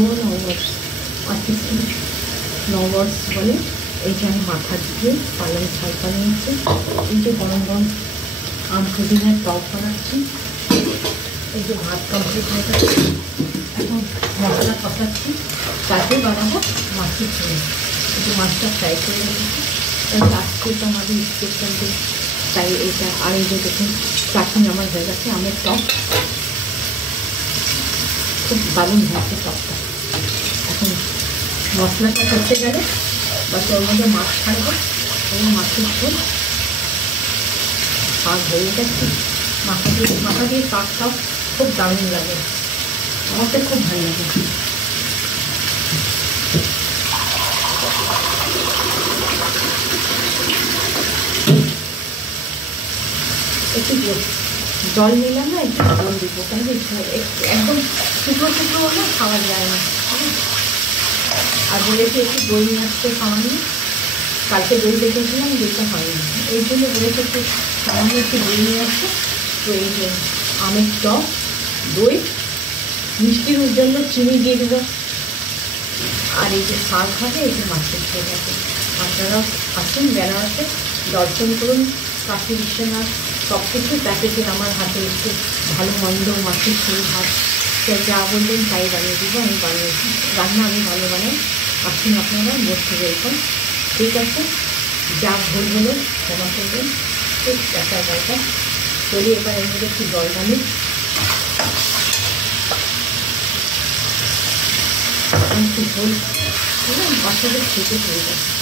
নওয়ার্স artistic নওয়ার্স বলে। এই যে আমি মাথা দিয়ে পালং শাক বানিয়েছি। এই যে গরম গরম আম পুদিনার টক বানাচ্ছি। এই যে ভাত কমপ্লিট হয়ে গেছে। এখন মশলা কষাচ্ছি, তাতে বানাবো মাছের ঝোল। এই যে মাছটা ফ্রাই করে রেখেছি। আজকে তো আমাদের স্পেশাল ডে, তাই এটা। আর এই যে দেখুন চাটনি আমার হয়ে গেছে, আমের টক। খুব দারুণ হয়েছে টকটা। এখন মশলাটা করতে গেলে বাস ওর মধ্যে মাছ ছাড়বো এবং মাছের ঝোল শাক হয়ে গেছে। মাথা দিয়ে শাকটাও খুব দারুণ লাগে, আমাকে খুব ভালো লাগে। একটু জল নিলাম না, একটু জল দিব, কেন একদম শুকনো শুকনো হলে খাওয়া যায় না। আর বলেছি একটু দই নিয়ে আসতে সামান্য, কালকে দই দেখেছিলাম, দইটা হয়নি, এই জন্য বলেছি একটু সামান্য একটু দই নিয়ে আসতে। তো এই যে আমের টক, দই, মিষ্টির জন্য চিনি দিয়ে দেবো। আর এই যে শাক হবে, এই যে মাছের ঝোল আছে। আপনারাও আসুন, বেনারসে দর্শন করুন কাশী বিশ্বনাথ। সব কিছু প্যাকেটের আমার হাতে একটু ভালো মন্দ মাছের ঝোল ভাত, তো যা বলবেন তাই বানিয়ে দেবো। আমি বানিয়েছি, রান্না আমি ভালো বানাই। আসুন আপনারা, মোস্ট ওয়েলকাম। ঠিক আছে, যা ভুল হলো ক্ষমা করবেন। ঠিক দেখা দেখা করি। এবার এর মধ্যে একটু জল ঢালি, একটু ঝোল বাচ্চাদের খেতে হয়ে যাচ্ছে।